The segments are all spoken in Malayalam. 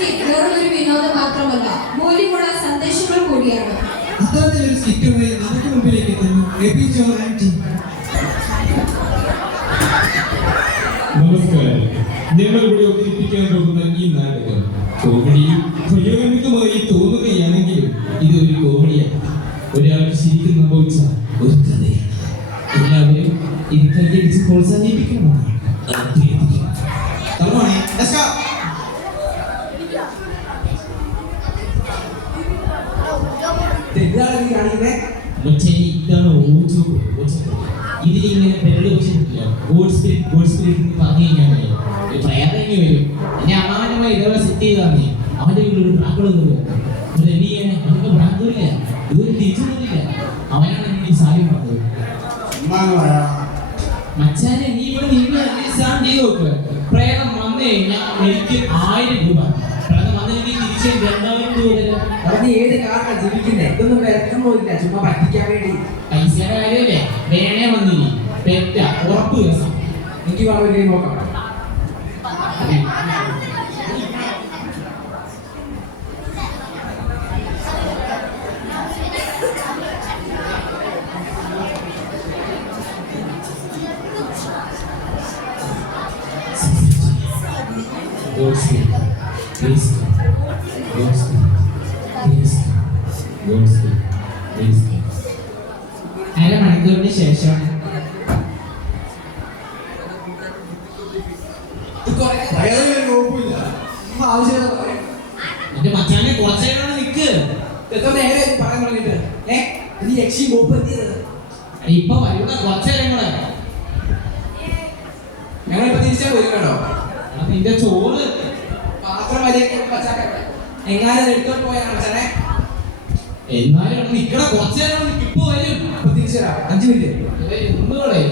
സ്കിറ്റ് വെറുമൊരു വിനോദം മാത്രമല്ല, മൂല്യമുള്ള സന്ദേശങ്ങൾ കൂടിയാണ്. അത്തരത്തിലൊരു സ്കിറ്റുമായി നമുക്ക് മുമ്പിലേക്ക് എത്തുന്നു നമസ്കാരം. ഞങ്ങൾ ഇവിടെ അവതരിപ്പിക്കാൻ പോകുന്ന ഈ നാടകം കോമഡിയും ഭയാനകമായി തോന്നുകയാണെങ്കിലും ഇതൊരു കോമഡിയാണ്. ഒരാൾക്ക് ശരിക്കും സംഭവിച്ച ഒരു കഥയാണ്. എല്ലാവരും ഇത് കൈയടിച്ച് പ്രോത്സാഹിപ്പിക്കണമെന്നാണ് ഇതിലിങ്ങനെ പെരട് വെച്ചിട്ടില്ല. ഗോഡ് സ്പിരിറ്റ് പറഞ്ഞു കഴിഞ്ഞാൽ പ്രയാതങ്ങി വരും. എന്നെ അമ്മാവനുമായി ഇതേപോലെ സെറ്റ് ചെയ്താൽ അവന്റെ വീട്ടിലൊരു പ്രാക്കളൊന്നുമില്ല. അവനൊക്കെ പ്രാക്കളില്ല, ഇതൊരു തിരിച്ചൊന്നുമില്ല. അവനാണ് എനിക്ക് സാരി പറഞ്ഞത്. മച്ചാനെ നീ ഇവിടെ നിങ്ങൾ ചെയ്ത് നോക്കുക. പ്രേതം വന്നു കഴിഞ്ഞാൽ എനിക്ക് 1000 രൂപ. പ്രേതം വന്നെനിക്ക് തിരിച്ച് 2000 രൂപ. ഏത് കാരണ ജീവിക്കുന്നേ? ഇതൊന്നും വരക്കുമ്പോയില്ല, ചുമ്മാ പറ്റിക്കാൻ വേണ്ടി. പൈസയുടെ കാര്യമല്ലേ? വേണേ വന്നിനി പെറ്റ ഉറപ്പ് ദിവസം എനിക്ക് വളരെ നോക്കാം. അരമണിക്കൂറിന് ശേഷം എന്റെ മച്ചാനെ കുറച്ചേരാണ് നിക്ക്. എത്ര നേരം പറയാൻ പറഞ്ഞിട്ട് നീ യക്ഷി ബോപ്പ് എത്തിയത് ഇപ്പൊ വരൂട കുറച്ചേരം കൂടെ. ഞങ്ങളിപ്പോ തിരിച്ചാ പോയി കേട്ടോ. നിന്റെ ചോറ് പാത്രം വലിയ എങ്ങാനും എടുത്തോട്ട് പോയാണ് മച്ചാനെ. എന്നാലും നിക്കട കുറച്ചേരം ഇപ്പൊ വരും. ഇപ്പൊ തിരിച്ചു തരാം, 5 മിനിറ്റ് ഒന്നുകൂടെ.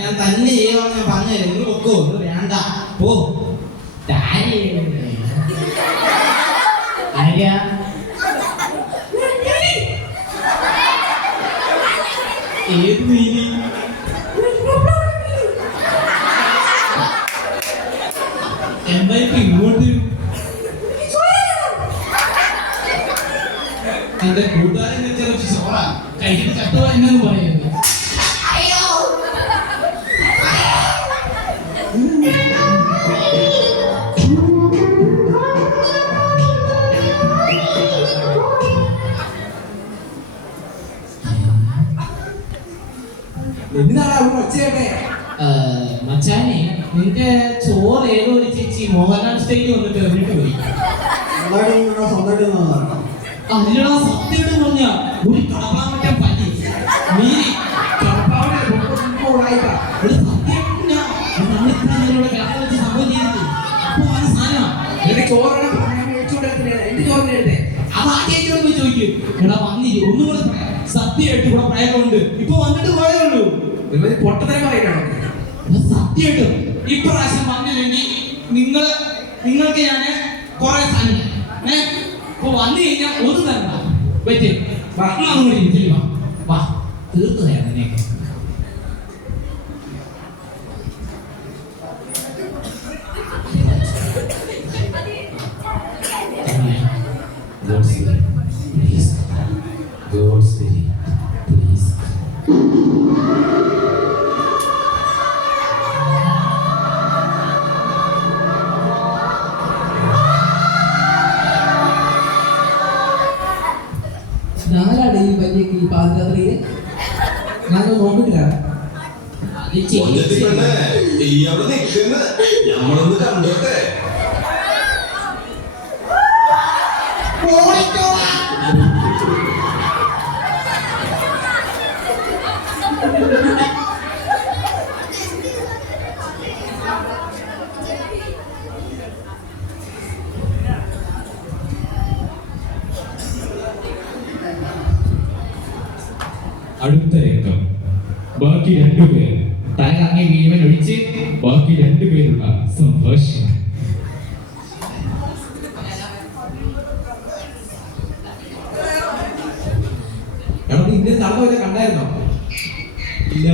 ഞാൻ തന്നെ ചെയ്യാൻ ഞാൻ പറഞ്ഞു നിങ്ങൾ വെക്കോ ഒന്ന് വേണ്ട പോ. ഏത് നീതി എന്താ ഇപ്പൊ ഇങ്ങോട്ട്? എന്റെ കൂട്ടുകാരൻ വെച്ച ചോറ കഴിച്ചിട്ട് ചട്ടുവാ എന്നു പറയുന്നത്. മച്ചാനെ നിന്റെ ചോറ് ഏതോ ഒരു ചേച്ചി മോഹൻലാൽ സ്റ്റേജിൽ വന്നിട്ട് എറിഞ്ഞിട്ട് പോയി. അതിനുള്ള സത്യം പറഞ്ഞ ഒരു കടപ്പാമറ്റം പറ്റി മീരി സത്യമായിട്ട് ഇവിടെ പ്രയോഗമുണ്ട്. ഇപ്പൊ വന്നിട്ട് പോയതുള്ളൂ. സത്യമായിട്ടും ഇപ്രാവശ്യം വന്നില്ലെങ്കിൽ നിങ്ങൾക്ക് ഞാൻ കുറെ സാധനം ഇപ്പൊ വന്നു കഴിഞ്ഞാൽ ഒരു തരണ്ട പറ്റി ഭക്ഷണം കൂടി വാ തീർത്തു തരാം നിന്നെയൊക്കെ. ഞാനാണ് ഈ വലിയ പാദയാത്രയില് ഞാൻ നോക്കിട്ടില്ല. നമ്മളൊന്ന് കണ്ടോട്ടെ. അടുത്ത രംഗം. ബാക്കി രണ്ടുപേർ തല കറങ്ങി വീഴുവൻ ഒഴിച്ച് ബാക്കി രണ്ടുപേരുള്ള സംഭാഷണം. എടാ നീ ഇന്നലെ നടന്നു പോയത് കണ്ടായിരുന്നോ? ഇല്ല.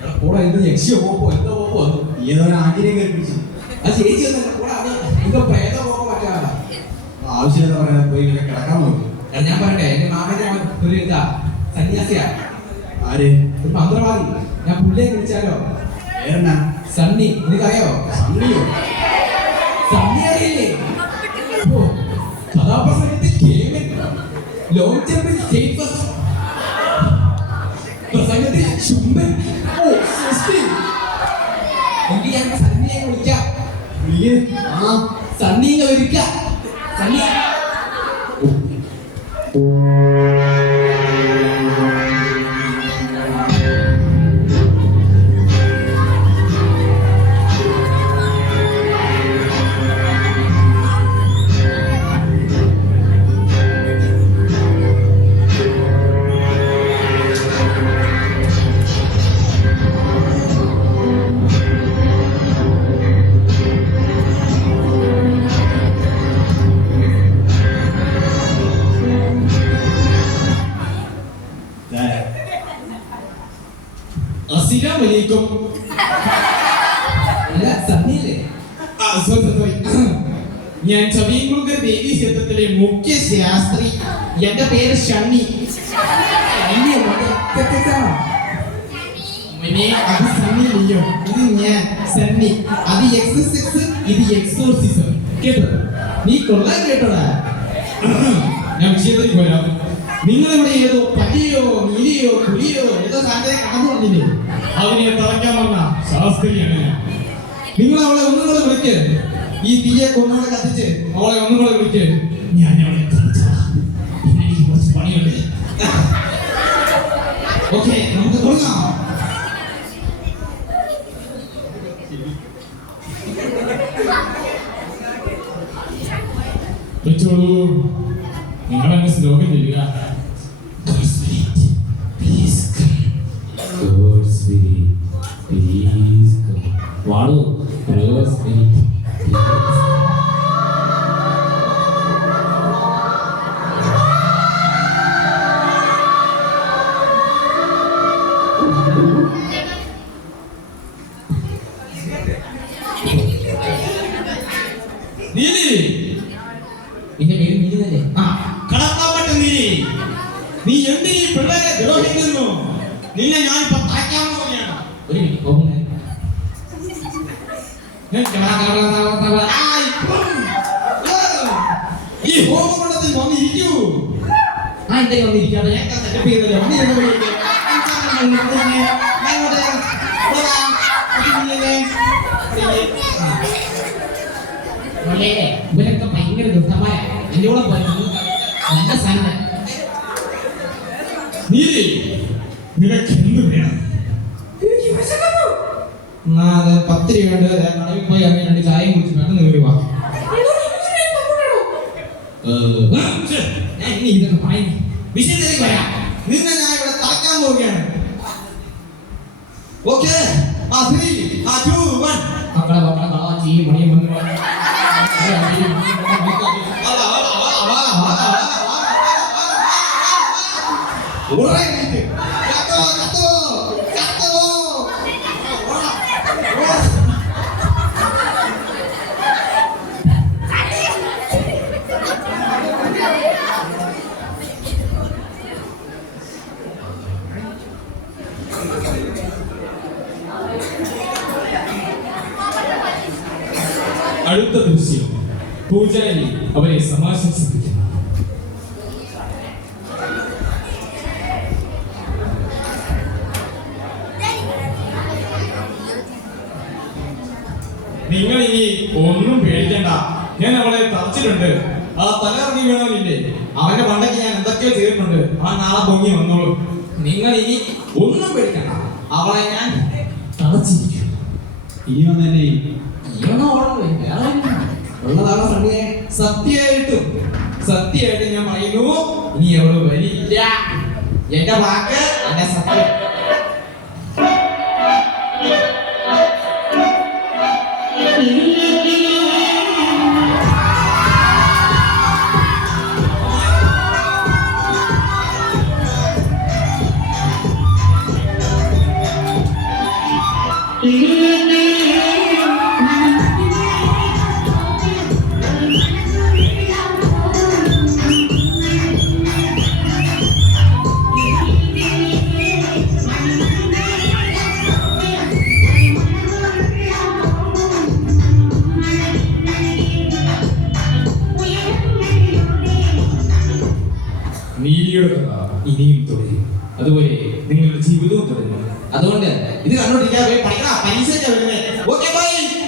എടാ പോടാ, ഇത് യക്ഷിയോ പോപ്പോ എന്തോ പോപ്പോ അത്. ഏതോ ആന്റിനെ കേൾപ്പിച്ചു. അത് ചേച്ചി ഒന്നല്ല പോടാ, അത് എന്തോ പ്രേത പോപ്പോ മറ്റാണ്. ആവശ്യമില്ല പറയാൻ പോയി ഇങ്ങനെ കിടക്കാൻ നോക്കി. എടാ ഞാൻ പറയട്ടെ, എന്റെ മാമന്റെ മകൻ ഒരു ഇതാ സന്യാസിയാ, ആര്? ഒരു മന്ത്രവാദി. ഞാൻ പുള്ളിയെ വിളിച്ചാലോ? പേരെന്നാ? സണ്ണി. നിനക്കറിയോ? സണ്ണിയോ? സണ്ണി അറിയില്ലേ? ഓ, കഥാപ്രസംഗത്തിൽ കേമൻ, ലോങ് ജമ്പിൽ സ്റ്റേറ്റ് ഫസ്റ്റ്, പ്രസംഗത്തിൽ ചുംബൻ. ഓ സൃഷ്ടി. എങ്കിൽ ഞാൻ സണ്ണിയെ വിളിക്കാം. ആ സണ്ണിനെ ഒരുക്കാം. സണ്ണി അസ്സലാമു അലൈക്കും. അല്ല സണ്ണിയല്ലേ? സോറി. ഞാൻ ചവീൻകുളങ്ങര ദേവീ ക്ഷേത്രത്തിലെ മുഖ്യ ശാസ്ത്രി. എന്റെ പേര് ഷണ്ണി. സണ്ണിയോ? തെറ്റാണോ? മോനെ, അത് സണ്ണി ലിയോ, ഇത് ഞാൻ സണ്ണി. അത് എക്സസിക്സ്, ഇത് എക്സോർസിസം. കേട്ടോ? നീ കൊള്ളാൻ കേട്ടോടാ. ഞാൻ വിഷയത്തിൽ പോരാ. നിങ്ങളിവിടെ ഏതോ പല്ലിയോ നീലിയോ പുലിയോ ഏതോ സാധനം കടന്നു വന്നില്ലേ? അതിനെ തറയ്ക്കാൻ വന്ന ശാസ്ത്രിയാണ് ഞാൻ. നിങ്ങൾ അവളെ ഒന്നുകൂടെ വിളിക്ക്. ഈ തീയെ കൊന്നുകൂടെ കത്തിച്ച് അവളെ ഒന്നുകൂടെ വിളിക്ക്. ഞാൻ അവളെ കത്തിച്ചോളാം. പിന്നെ എനിക്ക് കുറച്ച് പണിയുണ്ട്. ഓക്കെ, നമുക്ക് തുടങ്ങാം. വെച്ചോളൂ. നിങ്ങളെന്നെ ശ്ലോകം ചൊല്ലുക. God's Spirit, please come. God's Spirit, please come. വാളു. God's Spirit, please come. Neeli. നിന്റെ പേര് നീലിതല്ലേ? ആ, കടക്കാൻ പറ്റും നീലി. നീ എന്തിനീ പിള്ളേരെ ദ്രോഹിക്കുന്നു? നിന്നെ ഞാനിപ്പോ താക്കാൻ പോവുകയാണ്. ഒരു മിനിറ്റ് പോകുന്നേ. ഈ ഹോമകുണ്ടത്തിൽ വന്നിരിക്കൂ. ആ എന്താ വന്നിരിക്കാതെ? ഞാൻ സെറ്റപ്പ് ചെയ്തല്ലോ. ഇവരൊക്കെ ഭയങ്കര ദുഷ്ടന്മാരാ. എന്റെ കൂടെ പോയി നല്ല സാധനം. നീലി, നിനക്ക് എന്ത് വേണം? 10 രൂപയുണ്ട്. കടയിൽ പോയി അങ്ങനെ 2 ചായയും കുടിച്ച് പെട്ടെന്ന് കയറി വാ. ഞാൻ ഇനി ഇതൊക്കെ പറയുന്നു. വിഷയത്തിലേക്ക് വരാം. നിന്നെ ഞാൻ ഇവിടെ താക്കാൻ പോവുകയാണ്. ഓക്കെ, 3, 2, 1. മക്കളെ മക്കളെ കളവാച്ചി മണിയും വന്നു അടുത്ത ദൃശ്യം. പൂജാരി അവരെ സമാശംസിപ്പിക്കുന്നു. നിങ്ങൾ ഇനി ഒന്നും പേടിക്കണ്ട. ഞാൻ അവളെ തറച്ചിട്ടുണ്ട്. ആ തലയിറങ്ങി വീണവനില്ലേ, അവന്റെ പണ്ടൊക്കെ ഞാൻ എന്തൊക്കെയോ ചെയ്തിട്ടുണ്ട്. അവൻ നാളെ പൊങ്ങി വന്നോളൂ. നിങ്ങൾ ഇനി ഒന്നും പേടിക്കണ്ട. അവളെ ഞാൻ തറച്ചിരിക്കും. ഇനി വന്നെ ഉള്ളതാണോ സണ്ണിയെ? സത്യമായിട്ടും ഞാൻ പറയുന്നു, ഇനി അവള് വരില്ല. എന്റെ വാക്ക് എന്റെ സത്യം. നീലിയുടെ കഥ ഇനിയും തുടരും. അതുപോലെ നിങ്ങളുടെ ജീവിതവും തുടരും. അതുകൊണ്ട് ഇത് കണ്ടോണ്ടിരിക്കാതെ പഠിക്കണം, പരീക്ഷയ്ക്ക് വരുന്നത്. Okay bye.